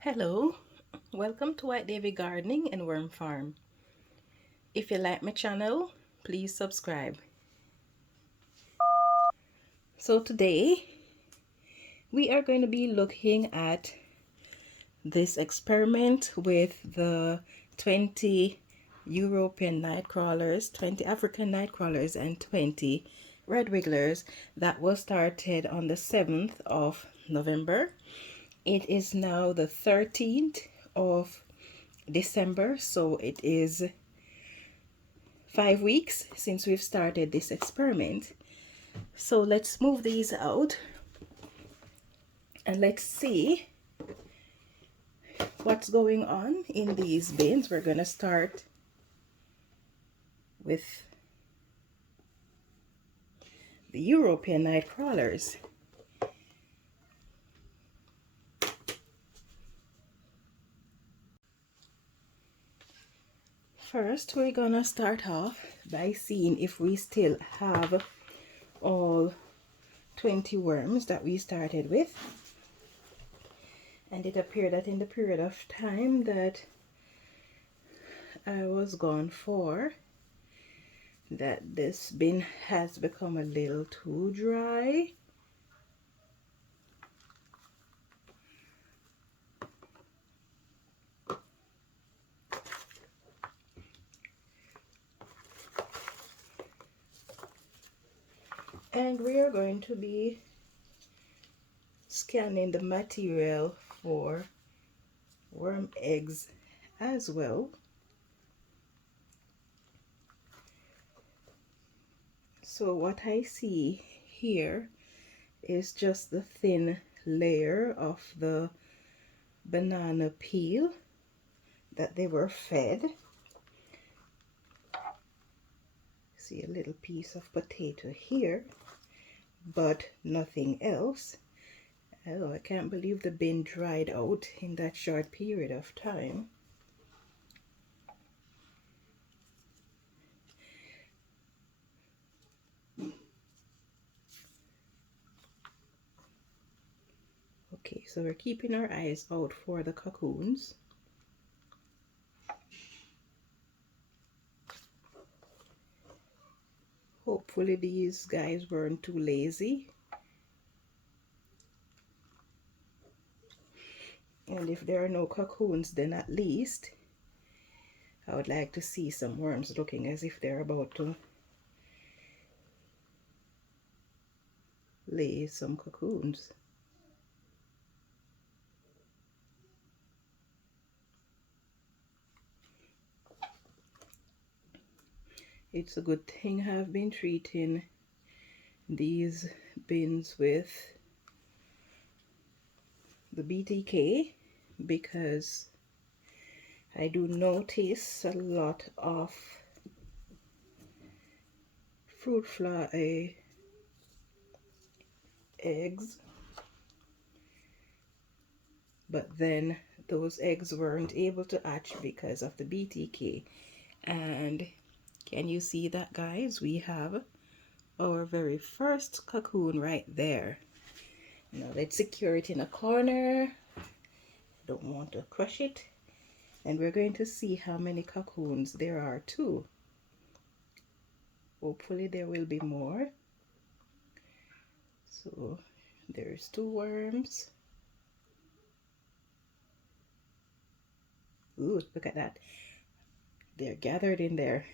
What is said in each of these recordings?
Hello, welcome to White Davy Gardening and Worm Farm. If you like my channel, please subscribe. So today we are going to be looking at this experiment with the 20 European night crawlers, 20 African night crawlers and 20 red wigglers that was started on the 7th of November. It is now the 13th of December, so it is 5 weeks since we've started this experiment. So let's move these out and let's see what's going on in these bins. We're gonna start with the European night crawlers. First, we're gonna start off by seeing if we still have all 20 worms that we started with. And it appeared that in the period of time that I was gone for, that this bin has become a little too dry. And we are going to be scanning the material for worm eggs as well. So what I see here is just the thin layer of the banana peel that they were fed. See a little piece of potato here, but nothing else. Oh, I can't believe the bin dried out in that short period of time. Okay, so we're keeping our eyes out for the cocoons. Hopefully these guys weren't too lazy. And if there are no cocoons, then at least I would like to see some worms looking as if they're about to lay some cocoons. It's a good thing I've been treating these bins with the BTK, because I do notice a lot of fruit fly eggs, but then those eggs weren't able to hatch because of the BTK. And can you see that, guys? We have our very first cocoon right there. Now let's secure it in a corner. Don't want to crush it. And we're going to see how many cocoons there are too. Hopefully there will be more. So there's 2 worms. Ooh, look at that. They're gathered in there.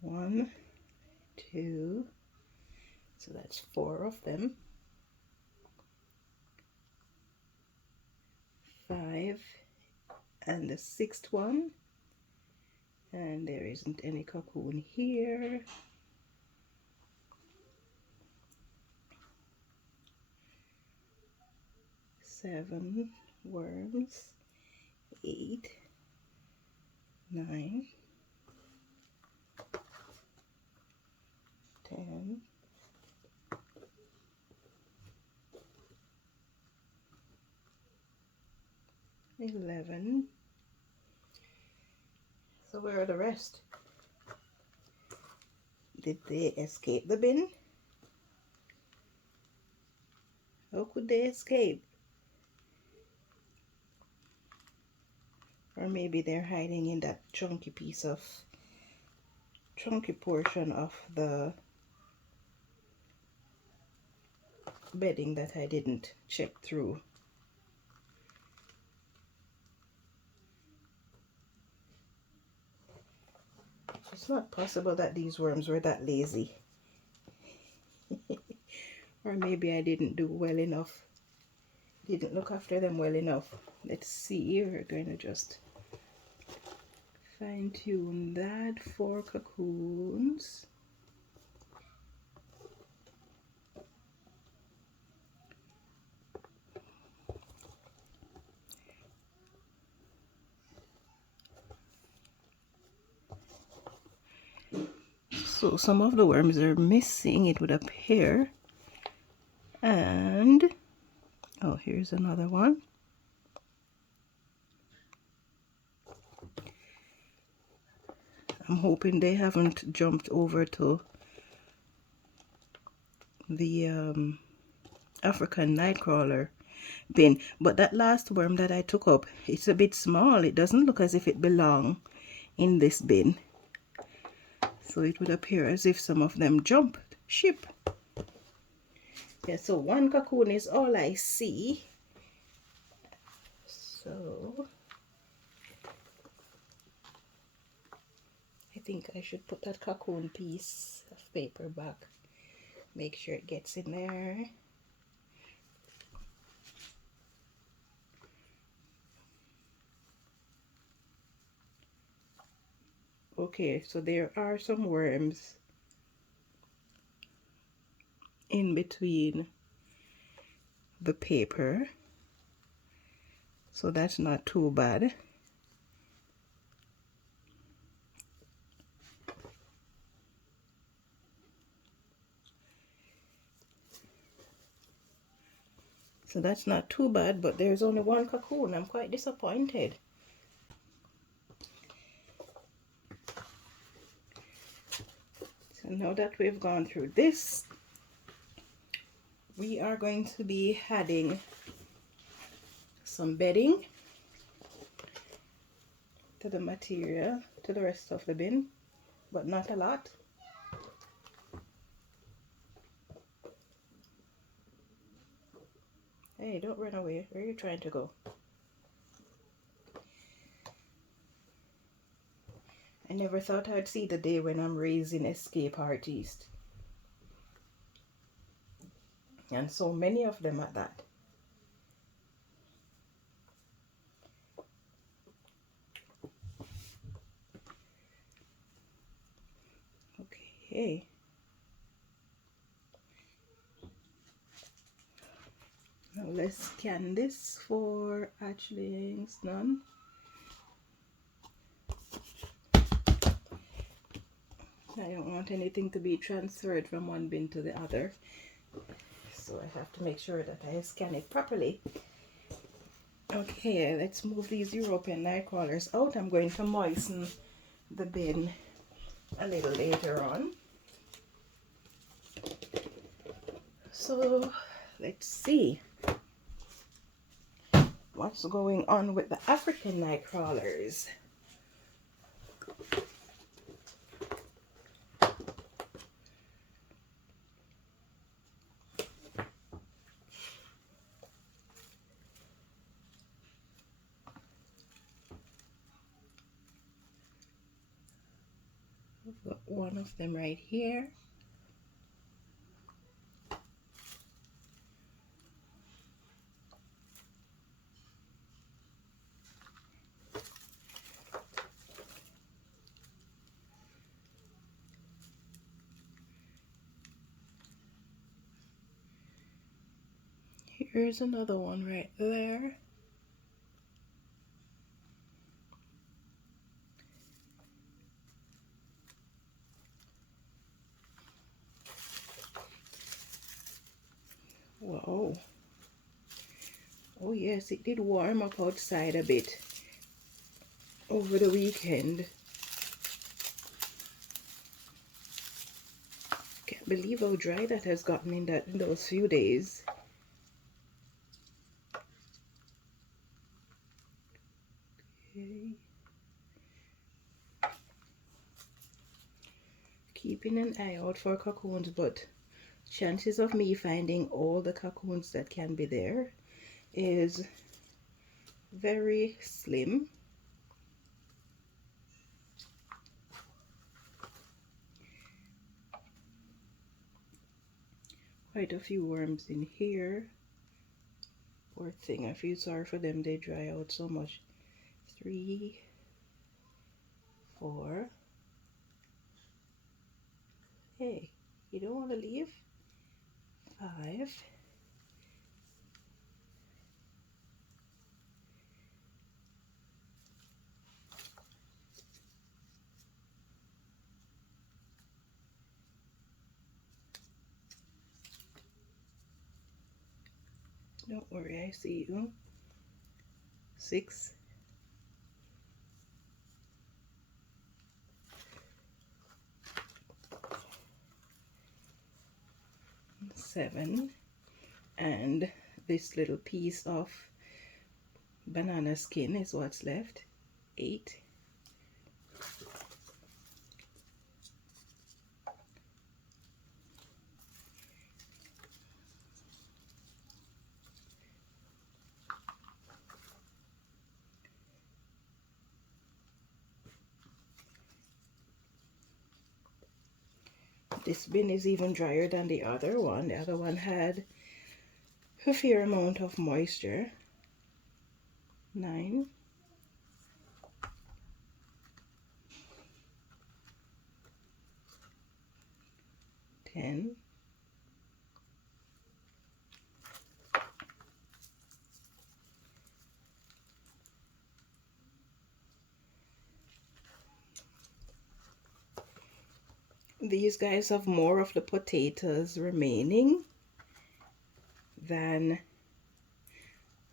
1, 2, so that's 4 of them. 5, and the 6th one. And there isn't any cocoon here. 7 worms. 8, 9, 10, 11. So where are the rest? Did they escape the bin? How could they escape? Or maybe they're hiding in that chunky portion of the bedding that I didn't check through. It's not possible that these worms were that lazy. Or maybe I didn't do well enough. Didn't look after them well enough. Let's see. We're going to just fine-tune that for cocoons. So some of the worms are missing, it would appear. And oh, here's another one. I'm hoping they haven't jumped over to the African nightcrawler bin. But that last worm that I took up, it's a bit small. It doesn't look as if it belongs in this bin. So it would appear as if some of them jumped ship. Yeah, so one cocoon is all I see. So I think I should put that cocoon piece of paper back. Make sure it gets in there. Okay, so there are some worms in between the paper, so that's not too bad. So that's not too bad, but there's only one cocoon. I'm quite disappointed. So now that we've gone through this, we are going to be adding some bedding to the material, to the rest of the bin, but not a lot. Hey, don't run away. Where are you trying to go? I never thought I'd see the day when I'm raising escape artists. And so many of them at that. Okay. Now let's scan this for hatchlings. None. I don't want anything to be transferred from one bin to the other. So I have to make sure that I scan it properly. Okay, let's move these European nightcrawlers out. I'm going to moisten the bin a little later on. So let's see what's going on with the African nightcrawlers. We've got one of them right here. Here's another one right there. Whoa. Oh yes, it did warm up outside a bit over the weekend. Can't believe how dry that has gotten in those few days. Okay. Keeping an eye out for cocoons, but chances of me finding all the cocoons that can be there is very slim. Quite a few worms in here. Poor thing, I feel sorry for them, they dry out so much. 3, 4. Hey, you don't want to leave? 5. Don't worry, I see you. 6. 7. And this little piece of banana skin is what's left. 8. This bin is even drier than the other one. The other one had a fair amount of moisture. 9. 10. 'These guys have more of the potatoes remaining than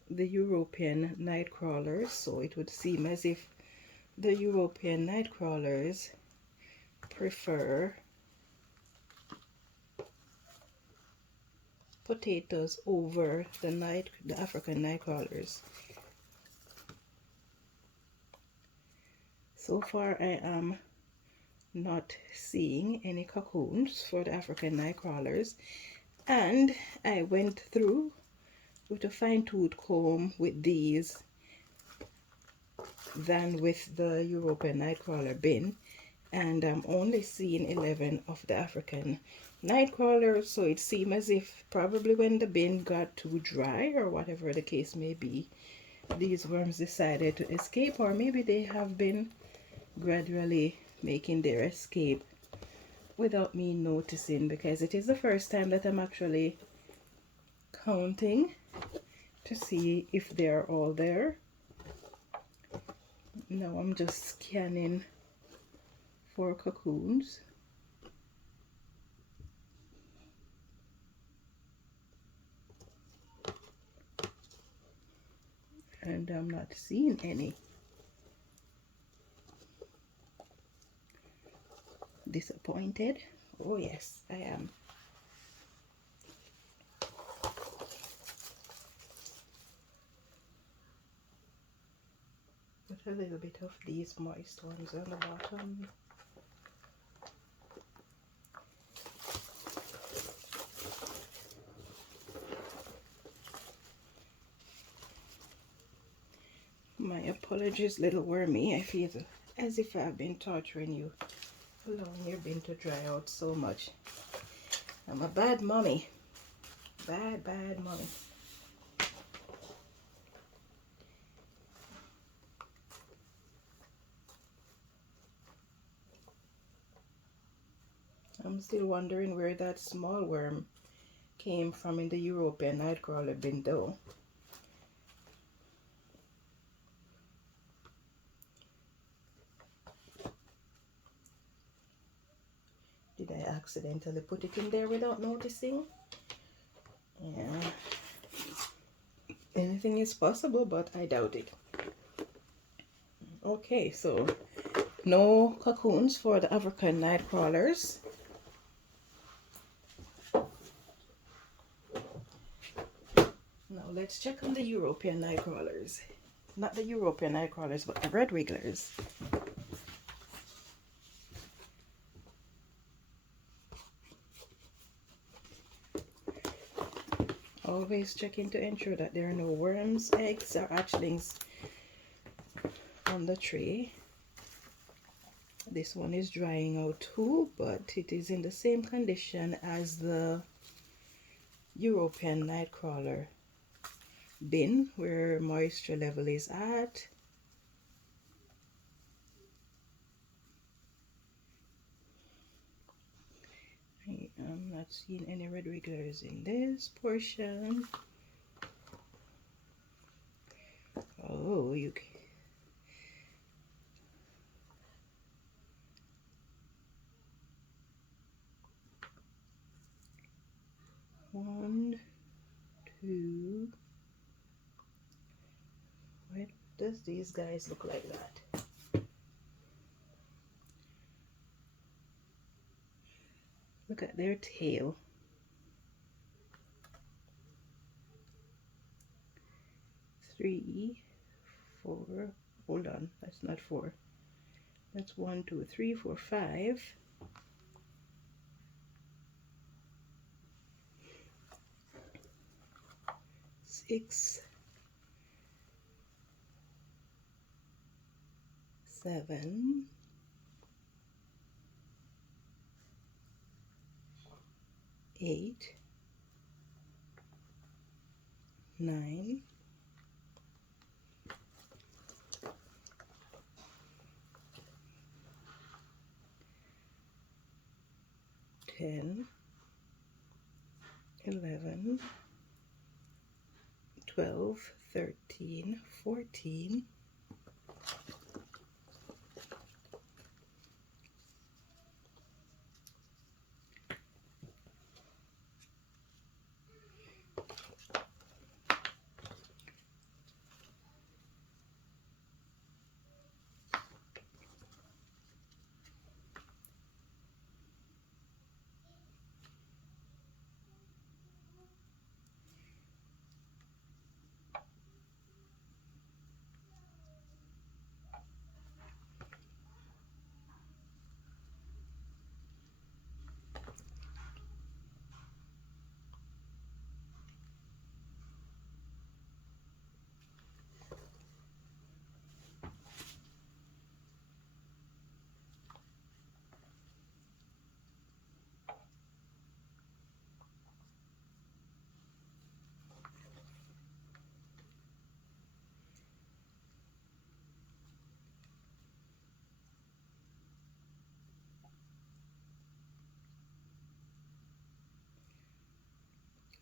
the European night crawlers, so it would seem as if the European night crawlers prefer potatoes over the African night crawlers. So far I am not seeing any cocoons for the African night crawlers, and I went through with a fine-tooth comb with these than with the European nightcrawler bin, and I'm only seeing 11 of the African nightcrawlers, so it seems as if probably when the bin got too dry or whatever the case may be, these worms decided to escape, or maybe they have been gradually making their escape without me noticing, because it is the first time that I'm actually counting to see if they're all there. Now I'm just scanning for cocoons, and I'm not seeing any. Disappointed? Oh yes, I am. Put a little bit of these moist ones on the bottom. My apologies, little wormy. I feel as if I've been torturing you, allowing your bin to dry out so much. I'm a bad mommy. Bad mommy. I'm still wondering where that small worm came from in the European nightcrawler bin though. Did I accidentally put it in there without noticing? Yeah. Anything is possible, but I doubt it. Okay, so no cocoons for the African night crawlers. Now let's check on the European night crawlers. not the European night crawlers, but the red wigglers. Always checking to ensure that there are no worms, eggs, or hatchlings on the tray. This one is drying out too, but it is in the same condition as the European nightcrawler bin, where moisture level is at. I'm not seeing any red wigglers in this portion. Oh, you can. One, two. Why does these guys look like that? Look at their tail. 3, 4. Hold on, that's not 4. That's 1, 2, 3, 4, 5. 6, 7, 8, 9, 10, 11, 12, 13, 14,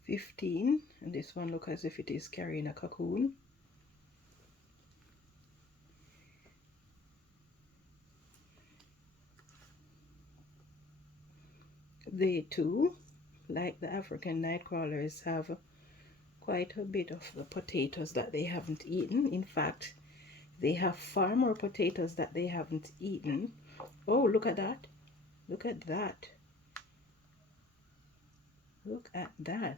15, and this one looks as if it is carrying a cocoon. They too, like the African nightcrawlers, have quite a bit of the potatoes that they haven't eaten. In fact, they have far more potatoes that they haven't eaten. Oh, look at that. Look at that. Look at that.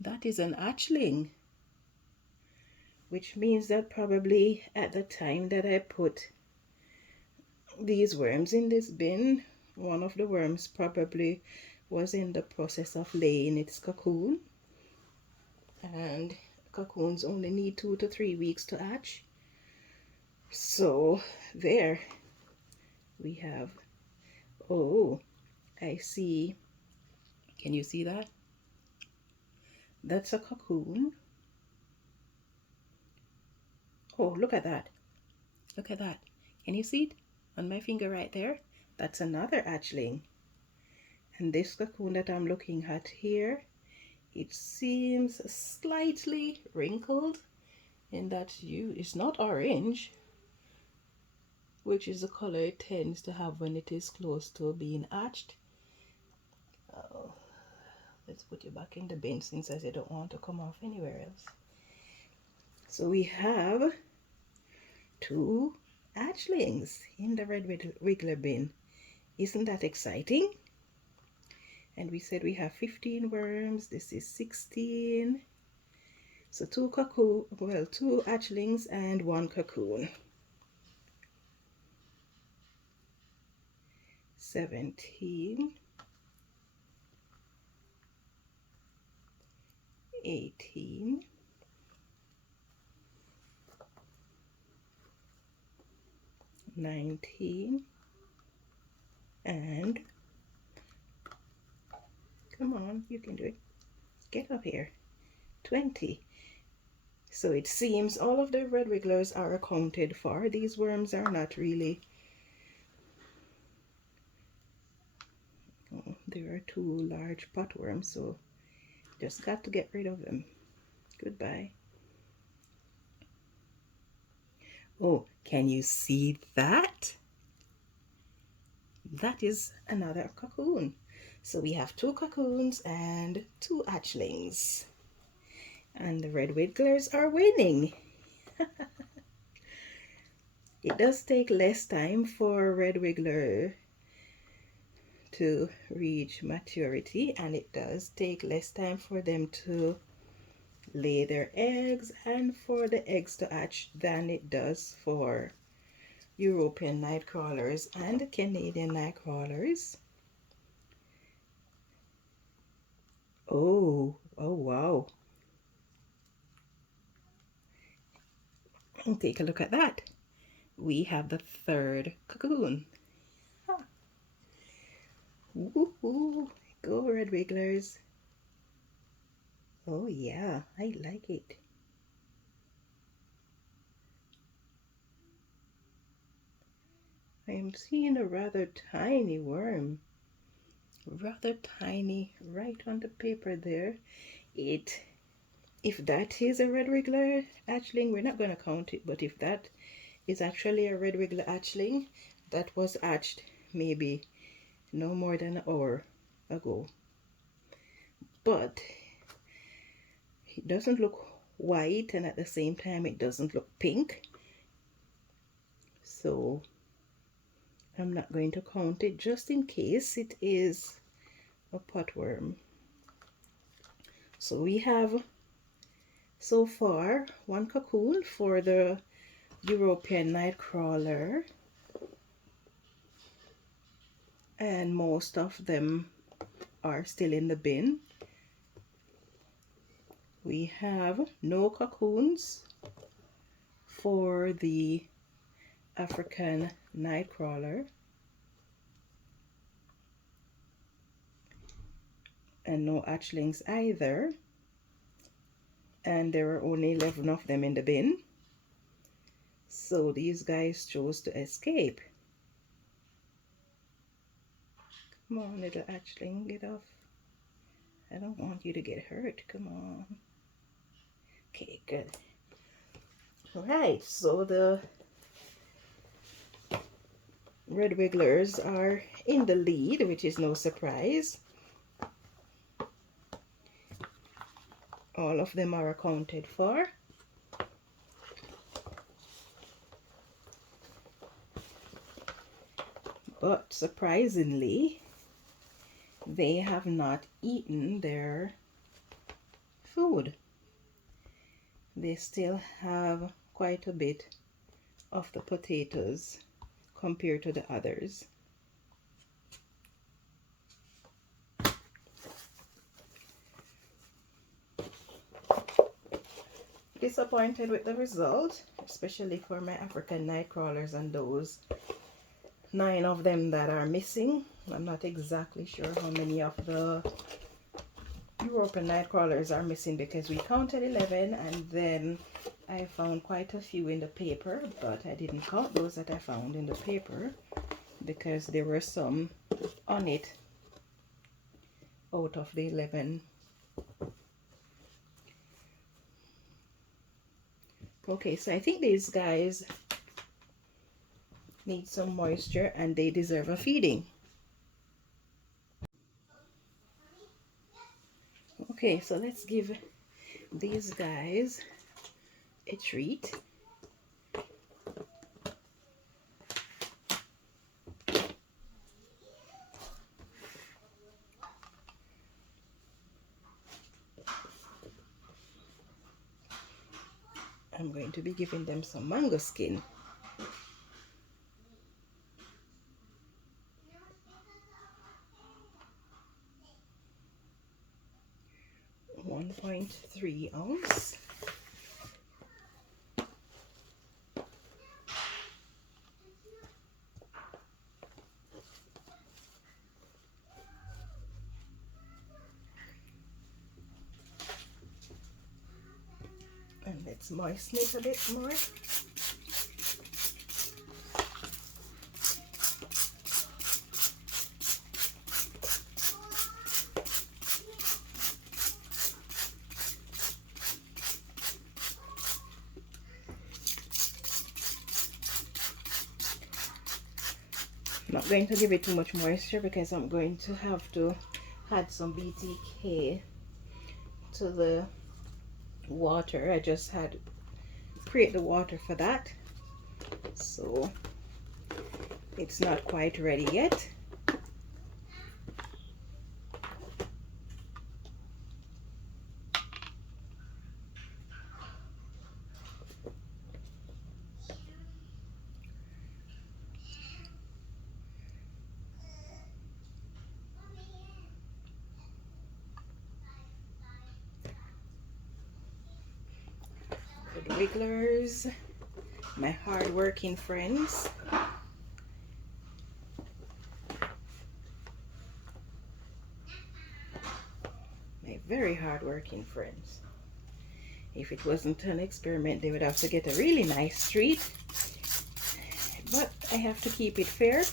That is an hatchling, which means that probably at the time that I put these worms in this bin, one of the worms probably was in the process of laying its cocoon, and cocoons only need 2 to 3 weeks to hatch. So there we have, oh, I see, can you see that? That's a cocoon. Oh, look at that. Look at that. Can you see it on my finger right there? That's another hatchling. And this cocoon that I'm looking at here, it seems slightly wrinkled in that it's not orange, which is the color it tends to have when it is close to being hatched. Let's put you back in the bin since I don't want to come off anywhere else. So we have 2 hatchlings in the red wiggler bin. Isn't that exciting? And we said we have 15 worms. This is 16. So two hatchlings and one cocoon. 17, 18, 19, and come on, you can do it. Get up here. 20. So it seems all of the red wigglers are accounted for. These worms are not really. Oh, there are two large pot worms, so just got to get rid of them. Goodbye. Oh, can you see that? That is another cocoon. So we have two cocoons and two hatchlings. And the red wigglers are winning. It does take less time for a red wiggler to reach maturity, and it does take less time for them to lay their eggs and for the eggs to hatch than it does for European night crawlers and Canadian night crawlers. Oh wow. And take a look at that. We have the third cocoon. Huh. Woohoo! Go red wigglers. Oh yeah, I like it. I am seeing a rather tiny worm. Rather tiny right on the paper there. If that is a red wriggler hatchling, we're not going to count it, but if that is actually a red wriggler hatchling that was hatched maybe no more than an hour ago, but it doesn't look white and at the same time it doesn't look pink, so I'm not going to count it just in case it is a potworm. So we have so far one cocoon for the European nightcrawler, and most of them are still in the bin. We have no cocoons for the African nightcrawler, and no hatchlings either, and there are only 11 of them in the bin, so these guys chose to escape. Come on, little hatchling, get off. I don't want you to get hurt. Come on. Okay, good. All right, so the red wigglers are in the lead, which is no surprise. All of them are accounted for. But surprisingly, they have not eaten their food. They still have quite a bit of the potatoes compared to the others. Disappointed with the result, especially for my African night crawlers and those 9 of them that are missing. I'm not exactly sure how many of the European night crawlers are missing because we counted 11 and then I found quite a few in the paper, but I didn't count those that I found in the paper because there were some on it out of the 11. Okay, so I think these guys need some moisture and they deserve a feeding. Okay, so let's give these guys a treat. I'm going to be giving them some mango skin. (1.3 ounce). And let's moisten it a bit more. I'm not going to give it too much moisture because I'm going to have to add some BTK to the water. I just had create the water for that, so it's not quite ready yet. Good wigglers, my hard-working friends. My very hard-working friends. If it wasn't an experiment, they would have to get a really nice treat, but I have to keep it fair.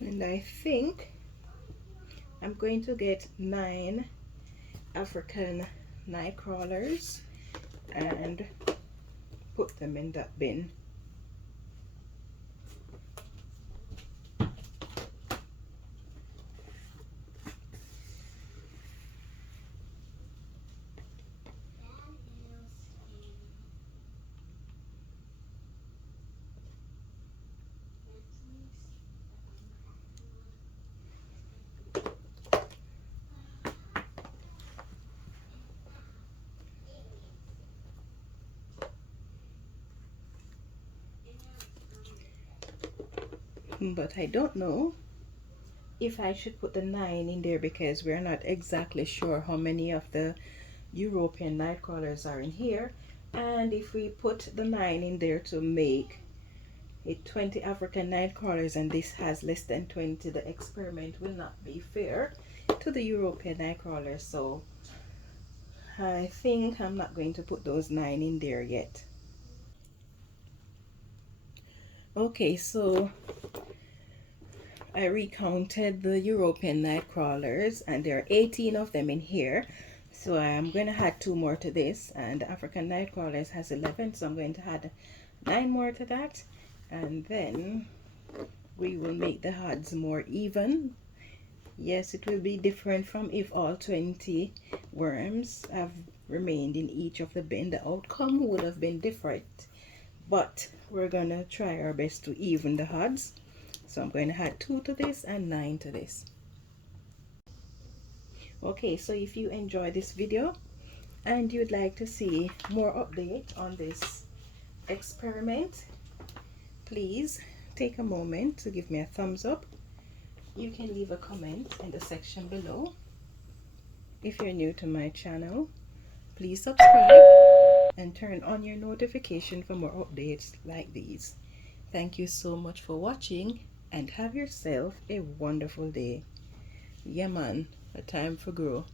And I think I'm going to get 9 African night crawlers and put them in that bin. But I don't know if I should put the 9 in there because we're not exactly sure how many of the European night crawlers are in here, and if we put the 9 in there to make it 20 African night crawlers and this has less than 20, the experiment will not be fair to the European night crawlers. So I think I'm not going to put those 9 in there yet. Okay, so I recounted the European night crawlers and there are 18 of them in here, so I'm going to add 2 more to this, and the African night crawlers has 11, so I'm going to add 9 more to that, and then we will make the odds more even. Yes, it will be different from if all 20 worms have remained in each of the bin. The outcome would have been different, but we're gonna try our best to even the odds. So I'm going to add 2 to this and 9 to this. Okay, so if you enjoy this video and you'd like to see more update on this experiment, please take a moment to give me a thumbs up. You can leave a comment in the section below. If you're new to my channel, please subscribe and turn on your notification for more updates like these. Thank you so much for watching and have yourself a wonderful day. Yeah man, a time for grow.